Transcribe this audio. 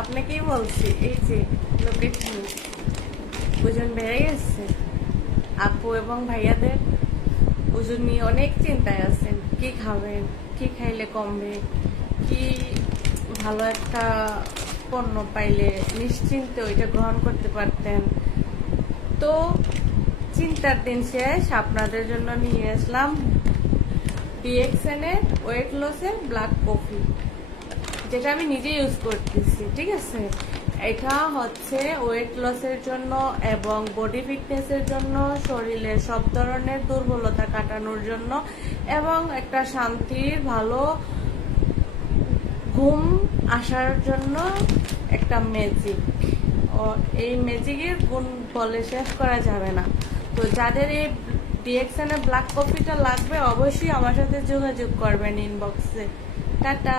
আপনাকেই বলছি, এই যে লোকেশন ওজন বেড়ে গেছে। আপু এবং ভাইয়াদের ওজন নিয়ে অনেক চিন্তায় আছেন, কি খাবেন, কি খাইলে কমবে, কি ভালো একটা পণ্য পাইলে নিশ্চিন্তে ওইটা গ্রহণ করতে পারতেন। তো চিন্তার দিন শেষ, আপনাদের জন্য নিয়ে আসলাম ডিএক্সএন এর ওয়েট লসের ব্ল্যাক কফি, যেটা আমি নিজে ইউজ করতেছি। ঠিক আছে, এটা হচ্ছে ওয়েট লসের জন্য এবং বডি ফিটনেসের জন্য, শরীরের সব ধরনের দুর্বলতা কাটানোর জন্য এবং একটা শান্তির ভালো ঘুম আসার জন্য একটা ম্যাজিক। ও এই ম্যাজিকের গুণ বলে শেষ করা যাবে না। তো যাদের এই ডিএক্সএন এর ব্ল্যাক কফিটা লাগবে অবশ্যই আমার সাথে যোগাযোগ করবেন ইনবক্সে। টাটা।